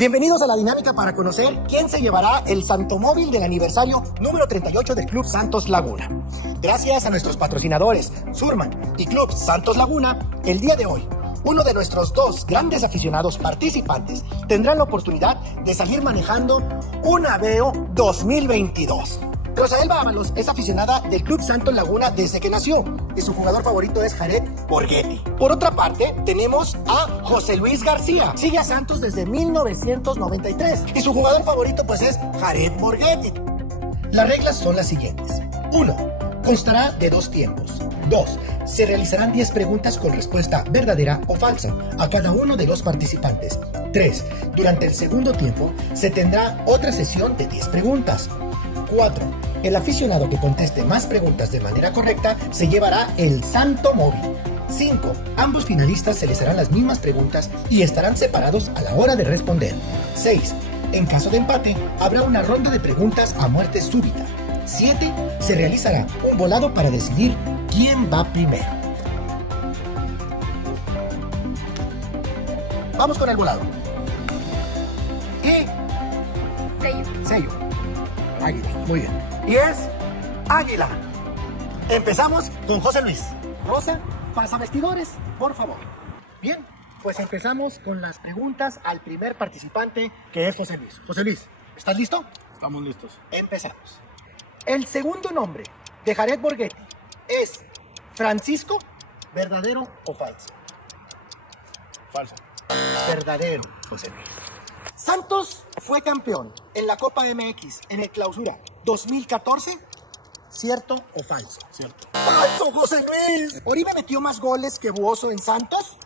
Bienvenidos a la dinámica para conocer quién se llevará el Santomóvil del aniversario número 38 del Club Santos Laguna. Gracias a nuestros patrocinadores, Surman y Club Santos Laguna, el día de hoy, uno de nuestros dos grandes aficionados participantes tendrá la oportunidad de salir manejando un Aveo 2022. Rosaelba Ábalos es aficionada del Club Santos Laguna desde que nació y su jugador favorito es Jared Borghetti. Por otra parte, tenemos a José Luis García. Sigue a Santos desde 1993 y su jugador favorito pues es Jared Borghetti. Las reglas son las siguientes. 1. Constará de 2 tiempos. 2. Se realizarán 10 preguntas con respuesta verdadera o falsa a cada uno de los participantes. 3. Durante el segundo tiempo se tendrá otra sesión de 10 preguntas. 4. El aficionado que conteste más preguntas de manera correcta se llevará el Santomóvil. 5. Ambos finalistas se les harán las mismas preguntas y estarán separados a la hora de responder. 6. En caso de empate, habrá una ronda de preguntas a muerte súbita. 7. Se realizará un volado para decidir quién va primero. Vamos con el volado. Y... sello. Águila, muy bien. Y es Águila. Empezamos con José Luis. Rosa, pasa vestidores, por favor. Bien, pues empezamos con las preguntas al primer participante, que es José Luis. José Luis, ¿estás listo? Estamos listos. Empezamos. El segundo nombre de Jared Borghetti es Francisco, ¿verdadero o falso? Falso. Verdadero, José Luis. Santos fue campeón en la Copa MX en el Clausura 2014, ¿cierto o falso? Cierto. ¡Falso, José Luis! ¿Oribe metió más goles que Buoso en Santos?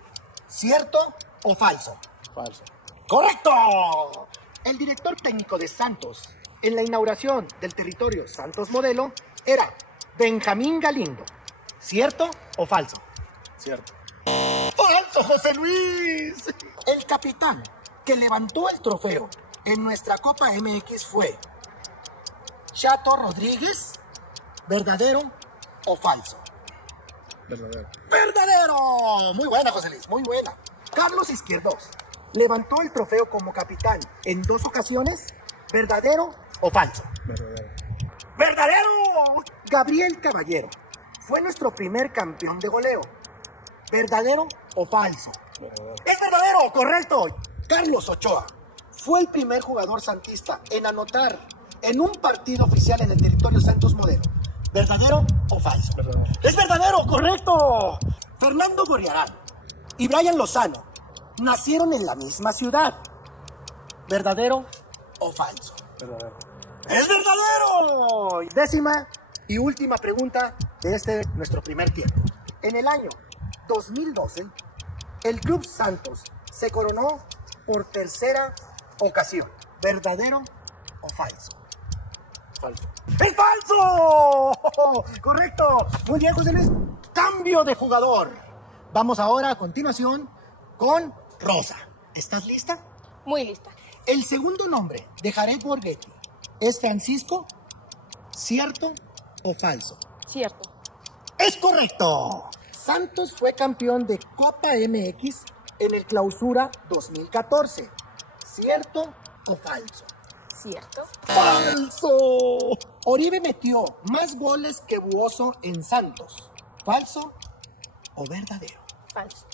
¿Cierto o falso? Falso. ¡Correcto! El director técnico de Santos en la inauguración del territorio Santos Modelo era Benjamín Galindo, ¿cierto o falso? Cierto. ¡Falso, José Luis! El capitán que levantó el trofeo en nuestra Copa MX fue Chato Rodríguez, ¿verdadero o falso? Verdadero. ¡Verdadero! Muy buena, José Luis, muy buena. Carlos Izquierdos levantó el trofeo como capitán en 2 ocasiones, ¿verdadero o falso? Verdadero. ¡Verdadero! Gabriel Caballero fue nuestro primer campeón de goleo, ¿verdadero o falso? Verdadero. ¡Es verdadero! ¡Correcto! Carlos Ochoa fue el primer jugador santista en anotar en un partido oficial en el territorio Santos Modelo. ¿Verdadero o falso? Verdadero. ¡Es verdadero! ¡Correcto! Fernando Gorriarán y Brian Lozano nacieron en la misma ciudad. ¿Verdadero o falso? Verdadero. ¡Es verdadero! Y 10ª y última pregunta de nuestro primer tiempo. En el año 2012, el Club Santos se coronó por 3ª ocasión. ¿Verdadero o falso? Falso. ¡Es falso! ¡Correcto! Muy bien, José Luis. Cambio de jugador. Vamos ahora a continuación con Rosa. ¿Estás lista? Muy lista. El segundo nombre de Jared Borghetti es Francisco, ¿cierto o falso? Cierto. ¡Es correcto! Santos fue campeón de Copa MX en el Clausura 2014. ¿Cierto o falso? Cierto. ¡Falso! Oribe metió más goles que Buoso en Santos. ¿Falso o verdadero? Falso.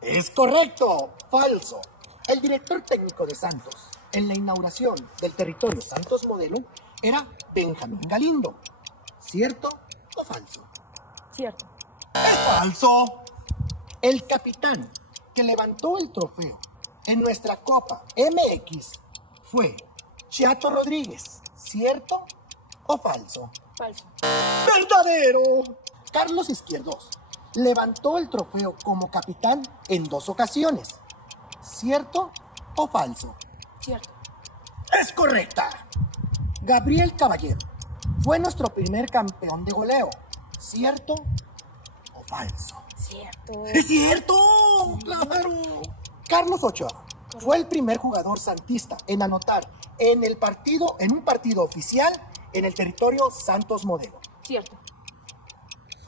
¡Es correcto! ¡Falso! El director técnico de Santos en la inauguración del territorio Santos Modelo era Benjamín Galindo. ¿Cierto o falso? Cierto. ¡Es falso! El capitán que levantó el trofeo en nuestra Copa MX fue Chato Rodríguez. ¿Cierto o falso? Falso. ¡Verdadero! Carlos Izquierdos levantó el trofeo como capitán en 2 ocasiones. ¿Cierto o falso? Cierto. ¡Es correcta! Gabriel Caballero fue nuestro primer campeón de goleo. ¿Cierto o falso? Cierto. ¡Es cierto! ¡Claro! Carlos Ochoa fue el primer jugador santista en anotar en un partido oficial en el territorio Santos Modelo. Cierto.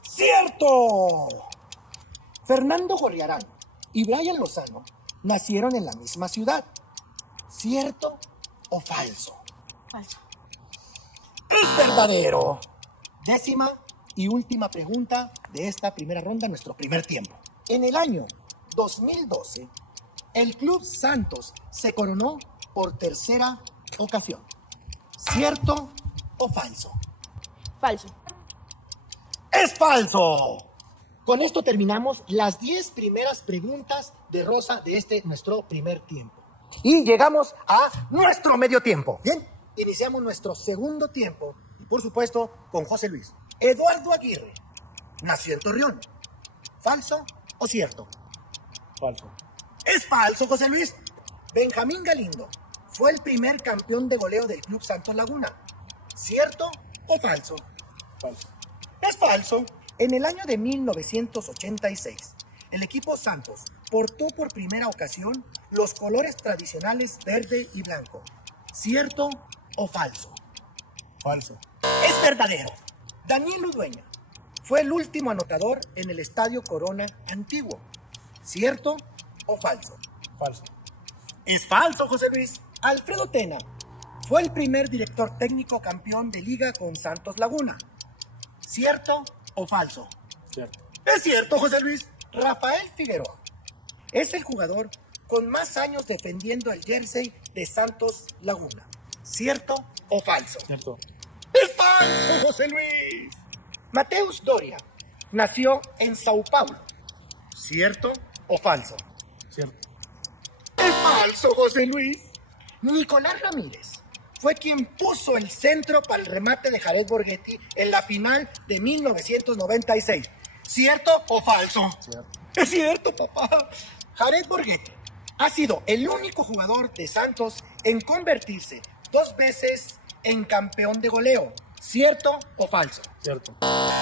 ¡Cierto! Fernando Gorriarán y Brian Lozano nacieron en la misma ciudad. ¿Cierto o falso? Falso. Es verdadero. Décima y última pregunta de esta primera ronda, nuestro primer tiempo. En el año 2012, el Club Santos se coronó por tercera ocasión. ¿Cierto o falso? Falso. ¡Es falso! Con esto terminamos las 10 primeras preguntas de Rosa de nuestro primer tiempo. Y llegamos a nuestro medio tiempo. Bien, iniciamos nuestro segundo tiempo. Y por supuesto, con José Luis. Eduardo Aguirre nació en Torreón. ¿Falso o cierto? Falso. Es falso, José Luis. Benjamín Galindo fue el primer campeón de goleo del Club Santos Laguna. ¿Cierto o falso? Falso. Es falso. En el año de 1986, el equipo Santos portó por primera ocasión los colores tradicionales verde y blanco. ¿Cierto o falso? Falso. Es verdadero. Daniel Ludueña fue el último anotador en el Estadio Corona antiguo. ¿Cierto o falso? Falso. Es falso, José Luis. Alfredo Tena fue el primer director técnico campeón de liga con Santos Laguna. ¿Cierto o falso? Cierto. Es cierto, José Luis. Rafael Figueroa es el jugador con más años defendiendo el jersey de Santos Laguna. ¿Cierto o falso? Cierto. ¡Es falso, José Luis! Mateus Doria nació en Sao Paulo. ¿Cierto o falso? Cierto. ¡Es falso, José Luis! Nicolás Ramírez fue quien puso el centro para el remate de Jared Borghetti en la final de 1996. ¿Cierto o falso? Cierto. Es cierto, papá. Jared Borghetti ha sido el único jugador de Santos en convertirse 2 veces en campeón de goleo. ¿Cierto o falso? Cierto.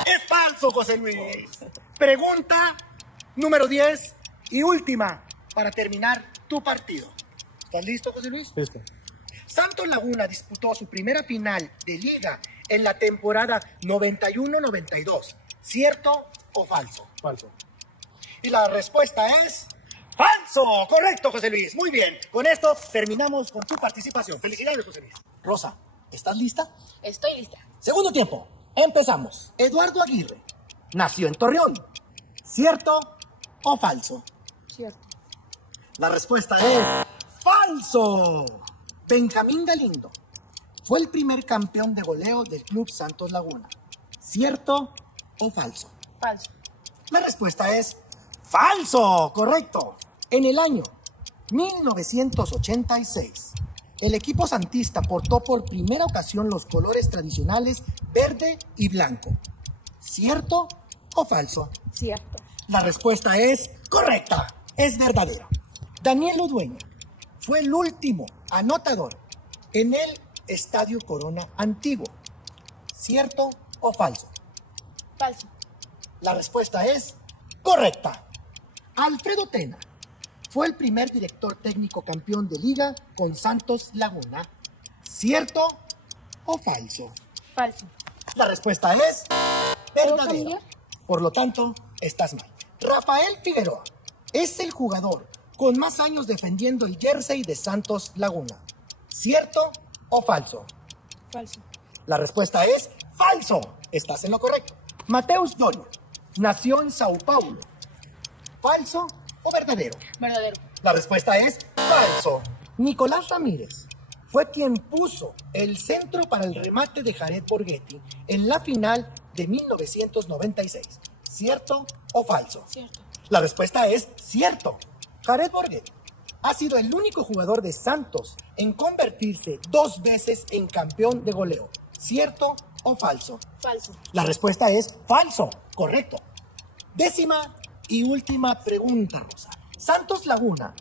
Es falso, José Luis. Pregunta número 10 y última para terminar tu partido. ¿Estás listo, José Luis? Listo. Santos Laguna disputó su primera final de liga en la temporada 91-92. ¿Cierto o falso? Falso. Y la respuesta es falso. Correcto, José Luis. Muy bien. Con esto terminamos con tu participación. Felicidades, José Luis. Rosa, ¿estás lista? Estoy lista. Segundo tiempo. Empezamos. Eduardo Aguirre nació en Torreón. ¿Cierto o falso? Cierto. La respuesta es falso. Benjamín Galindo fue el primer campeón de goleo del Club Santos Laguna. ¿Cierto o falso? Falso. La respuesta es falso. Correcto. En el año 1986, el equipo santista portó por primera ocasión los colores tradicionales verde y blanco. ¿Cierto o falso? Cierto. La respuesta es correcta. Es verdadera. Daniel Ludueña fue el último anotador en el Estadio Corona antiguo. ¿Cierto o falso? Falso. La respuesta es correcta. Alfredo Tena fue el primer director técnico campeón de liga con Santos Laguna. ¿Cierto o falso? Falso. La respuesta es ¿Puedo verdadera. cambiar? Por lo tanto, estás mal. Rafael Figueroa es el jugador con más años defendiendo el jersey de Santos Laguna. ¿Cierto o falso? Falso. La respuesta es falso. Estás en lo correcto. Mateus Doria nació en Sao Paulo. ¿Falso o verdadero? Verdadero. La respuesta es falso. Nicolás Ramírez fue quien puso el centro para el remate de Jared Borghetti en la final de 1996. ¿Cierto o falso? Cierto. La respuesta es cierto. Jared Borghetti ha sido el único jugador de Santos en convertirse 2 veces en campeón de goleo. ¿Cierto o falso? Falso. La respuesta es falso. Correcto. Décima y última pregunta, Rosa. Santos Laguna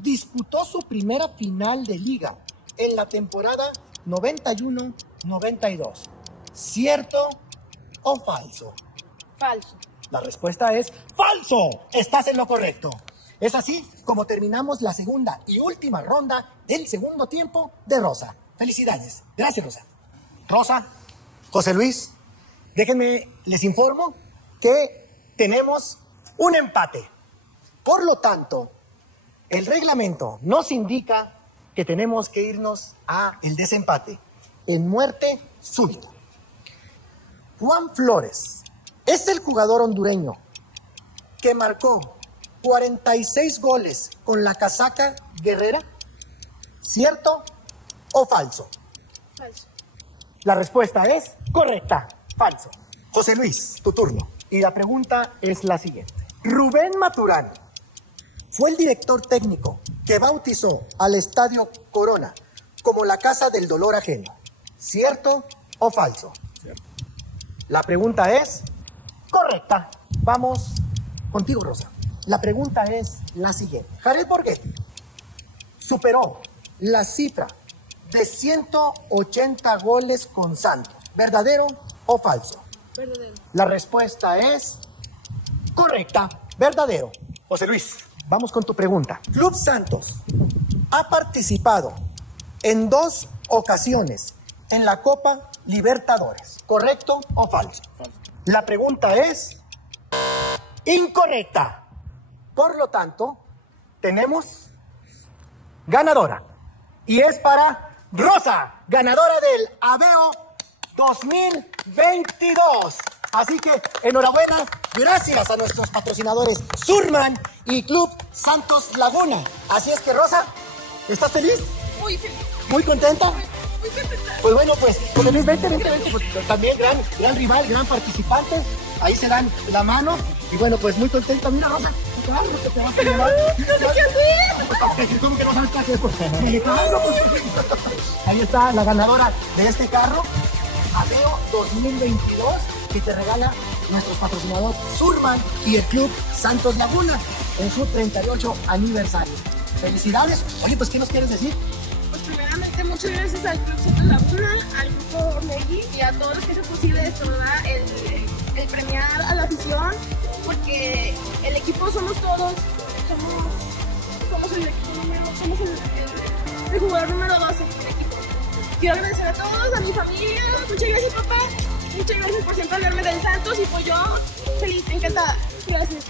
disputó su primera final de liga en la temporada 91-92. ¿Cierto o falso? Falso. La respuesta es falso. Estás en lo correcto. Es así como terminamos la segunda y última ronda del segundo tiempo de Rosa. Felicidades. Gracias, Rosa. Rosa, José Luis, déjenme, les informo que tenemos un empate. Por lo tanto, el reglamento nos indica que que tenemos que irnos a el desempate en muerte súbita. Juan Flores es el jugador hondureño que marcó 46 goles con la casaca guerrera. ¿Cierto o falso? Falso. La respuesta es correcta. Falso. José Luis, tu turno. Y la pregunta es la siguiente. Rubén Maturana fue el director técnico que bautizó al Estadio Corona como la casa del dolor ajeno. ¿Cierto o falso? Cierto. La pregunta es correcta. Vamos contigo, Rosa. La pregunta es la siguiente. Jared Borghetti superó la cifra de 180 goles con Santos. ¿Verdadero o falso? Verdadero. La respuesta es correcta. Verdadero. José Luis, vamos con tu pregunta. Club Santos ha participado en 2 ocasiones en la Copa Libertadores. ¿Correcto o falso? Falso. La pregunta es incorrecta. Por lo tanto, tenemos ganadora. Y es para Rosa, ganadora del Aveo 2022. Así que enhorabuena, gracias a nuestros patrocinadores Surman y Club Santos Laguna. Así es que Rosa, ¿estás feliz? Muy feliz. ¿Muy contenta? Muy contenta. Pues bueno, pues José Luis, vente, pues, también gran rival, gran participante. Ahí se dan la mano. Y bueno, pues muy contenta. Mira, Rosa, te vas a llevar. No sé qué hacer. ¿Cómo que no sabes qué hacer? Claro, pues. Ahí está la ganadora de este carro, Aveo 2022, que te regala nuestros patrocinadores Surman y el Club Santos Laguna en su 38 aniversario. ¡Felicidades! Oye, pues, ¿qué nos quieres decir? Pues primeramente muchas gracias al Club Santos Laguna, al Grupo Orlegui y a todos los que hacen posible esto, ¿verdad? El premiar a la afición, porque el equipo somos todos, somos el equipo número, somos el jugador número 12 del equipo. Quiero agradecer a todos, a mi familia, muchas gracias papá, muchas gracias por siempre hablarme del Santos y pues yo feliz, encantada. Gracias.